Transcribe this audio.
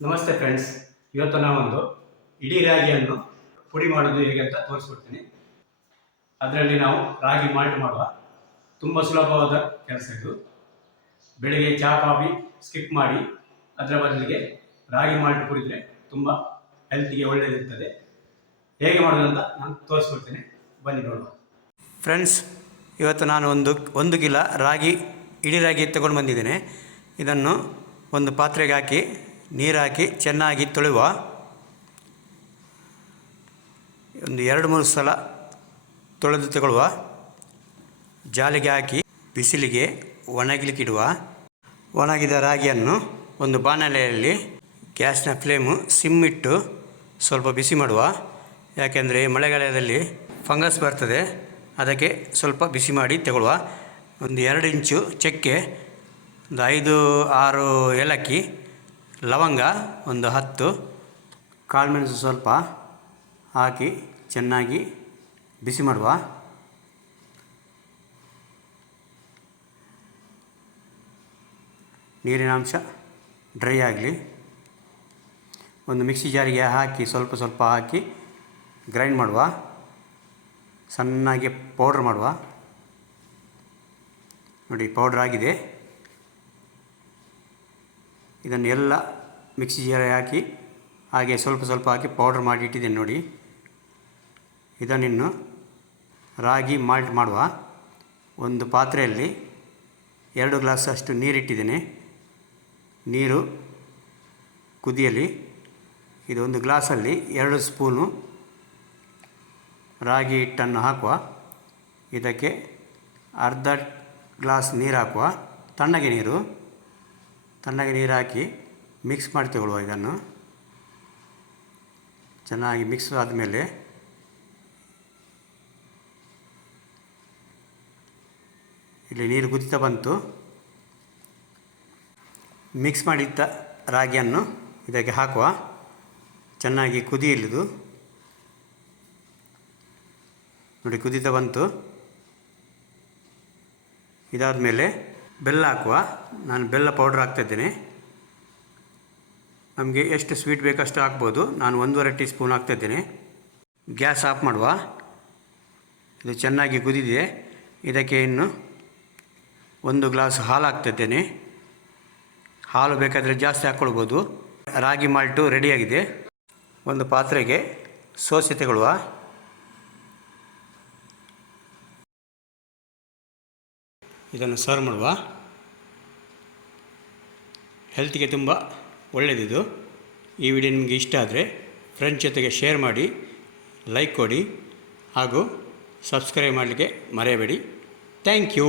ನಮಸ್ತೆ ಫ್ರೆಂಡ್ಸ್, ಇವತ್ತು ನಾವೊಂದು ಇಡೀ ರಾಗಿಯನ್ನು ಪುಡಿ ಮಾಡೋದು ಹೇಗೆ ಅಂತ ತೋರಿಸ್ಕೊಡ್ತೀನಿ. ಅದರಲ್ಲಿ ನಾವು ರಾಗಿ ಮಾಲ್ಟ್ ಮಾಡುವ ತುಂಬ ಸುಲಭವಾದ ಕೆಲಸ ಇದು. ಬೆಳಿಗ್ಗೆ ಚಹಾ ಕಾಫಿ ಸ್ಕಿಪ್ ಮಾಡಿ ಅದರ ಬದಲಿಗೆ ರಾಗಿ ಮಾಲ್ಟ್ ಕುಡಿದರೆ ತುಂಬ ಹೆಲ್ತಿಗೆ ಒಳ್ಳೆಯದಿರ್ತದೆ. ಹೇಗೆ ಮಾಡೋದು ಅಂತ ನಾನು ತೋರಿಸ್ಕೊಡ್ತೀನಿ, ಬನ್ನಿ ನೋಡುವ. ಫ್ರೆಂಡ್ಸ್, ಇವತ್ತು ನಾನು ಒಂದು ಕಿಲೋ ಇಡೀ ರಾಗಿ ತಗೊಂಡು ಬಂದಿದ್ದೇನೆ. ಇದನ್ನು ಒಂದು ಪಾತ್ರೆಗೆ ಹಾಕಿ ನೀರು ಹಾಕಿ ಚೆನ್ನಾಗಿ ತೊಳೆಯುವ. ಒಂದು 2-3 ಸಲ ತೊಳೆದು ತಗೊಳ್ಳುವ. ಜಾಲಿಗೆ ಹಾಕಿ ಬಿಸಿಲಿಗೆ ಒಣಗಲಿಕ್ಕಿಡುವ. ಒಣಗಿದ ರಾಗಿಯನ್ನು ಒಂದು ಬಾಣಲೆಯಲ್ಲಿ ಗ್ಯಾಸ್ನ ಫ್ಲೇಮು ಸಿಮ್ ಇಟ್ಟು ಸ್ವಲ್ಪ ಬಿಸಿ ಮಾಡುವ. ಯಾಕೆಂದರೆ ಮಳೆಗಾಲದಲ್ಲಿ ಫಂಗಸ್ ಬರ್ತದೆ, ಅದಕ್ಕೆ ಸ್ವಲ್ಪ ಬಿಸಿ ಮಾಡಿ ತಗೊಳ್ಳುವ. ಒಂದು 2 ಇಂಚು ಚಕ್ಕೆ, ಒಂದು 5-6 ಏಲಕ್ಕಿ, ಲವಂಗ ಒಂದು 10, ಕಾಳುಮೆಣಸು ಸ್ವಲ್ಪ ಹಾಕಿ ಚೆನ್ನಾಗಿ ಬಿಸಿ ಮಾಡುವ. ನೀರಿನ ಅಂಶ ಡ್ರೈ ಆಗಲಿ. ಒಂದು ಮಿಕ್ಸಿ ಜಾರಿಗೆ ಹಾಕಿ ಸ್ವಲ್ಪ ಹಾಕಿ ಗ್ರೈಂಡ್ ಮಾಡುವ. ಸಣ್ಣಗೆ ಪೌಡ್ರ್ ಮಾಡುವ. ನೋಡಿ, ಪೌಡ್ರ್ ಆಗಿದೆ. ಇದನ್ನು ಎಲ್ಲ ಮಿಕ್ಸಿ ಜಾರಿಗೆ ಹಾಕಿ ಹಾಗೆ ಸ್ವಲ್ಪ ಹಾಕಿ ಪೌಡ್ರ್ ಮಾಡಿ ಇಟ್ಟಿದ್ದೇನೆ ನೋಡಿ. ಇದನ್ನಿನ್ನು ರಾಗಿ ಮಾಲ್ಟ್ ಮಾಡುವ. ಒಂದು ಪಾತ್ರೆಯಲ್ಲಿ 2 ಗ್ಲಾಸ್ ಅಷ್ಟು ನೀರಿಟ್ಟಿದ್ದೇನೆ. ನೀರು ಕುದಿಯಲಿ. ಇದು ಒಂದು ಗ್ಲಾಸಲ್ಲಿ 2 ಸ್ಪೂನು ರಾಗಿ ಹಿಟ್ಟನ್ನು ಹಾಕುವ. ಇದಕ್ಕೆ ಅರ್ಧ ಗ್ಲಾಸ್ ನೀರು ಹಾಕುವ. ತಣ್ಣಗೆ ನೀರು ಹಾಕಿ ಮಿಕ್ಸ್ ಮಾಡಿ ತಗೊಳ್ಳುವ. ಇದನ್ನು ಚೆನ್ನಾಗಿ ಮಿಕ್ಸ್ ಆದಮೇಲೆ ಇಲ್ಲಿ ನೀರು ಕುದಿತಾ ಬಂತು. ಮಿಕ್ಸ್ ಮಾಡಿದ್ದ ರಾಗಿಯನ್ನು ಇದಕ್ಕೆ ಹಾಕುವ. ಚೆನ್ನಾಗಿ ಕುದಿಯಲಿದು. ನೋಡಿ, ಕುದಿತಾ ಬಂತು. ಇದಾದ ಮೇಲೆ ಬೆಲ್ಲ ಹಾಕುವ. ನಾನು ಬೆಲ್ಲ ಪೌಡ್ರ್ ಹಾಕ್ತಾಯಿದ್ದೇನೆ. ನಮಗೆ ಎಷ್ಟು ಸ್ವೀಟ್ ಬೇಕಷ್ಟು ಹಾಕ್ಬೋದು. ನಾನು 1.5 ಟೀ ಸ್ಪೂನ್ ಹಾಕ್ತಾಯಿದ್ದೇನೆ. ಗ್ಯಾಸ್ ಆಫ್ ಮಾಡುವ. ಇದು ಚೆನ್ನಾಗಿ ಕುದಿದಿದೆ. ಇದಕ್ಕೆ ಇನ್ನು 1 ಗ್ಲಾಸ್ ಹಾಲು ಹಾಕ್ತಾಯಿದ್ದೇನೆ. ಹಾಲು ಬೇಕಾದರೆ ಜಾಸ್ತಿ ಹಾಕ್ಕೊಳ್ಬೋದು. ರಾಗಿ ಮಾಲ್ಟು ರೆಡಿಯಾಗಿದೆ. ಒಂದು ಪಾತ್ರೆಗೆ ಸೋಸಿ ತಗೊಳ್ಳುವ. ಇದನ್ನು ಸರ್ವ್ ಮಾಡುವ. ಹೆಲ್ತಿಗೆ ತುಂಬ ಒಳ್ಳೆಯದಿದು. ಈ ವಿಡಿಯೋ ನಿಮಗೆ ಇಷ್ಟ ಆದರೆ ಫ್ರೆಂಡ್ಸ್ ಜೊತೆಗೆ ಶೇರ್ ಮಾಡಿ, ಲೈಕ್ ಕೊಡಿ ಹಾಗೂ ಸಬ್ಸ್ಕ್ರೈಬ್ ಮಾಡಲಿಕ್ಕೆ ಮರೆಯಬೇಡಿ. Thank you.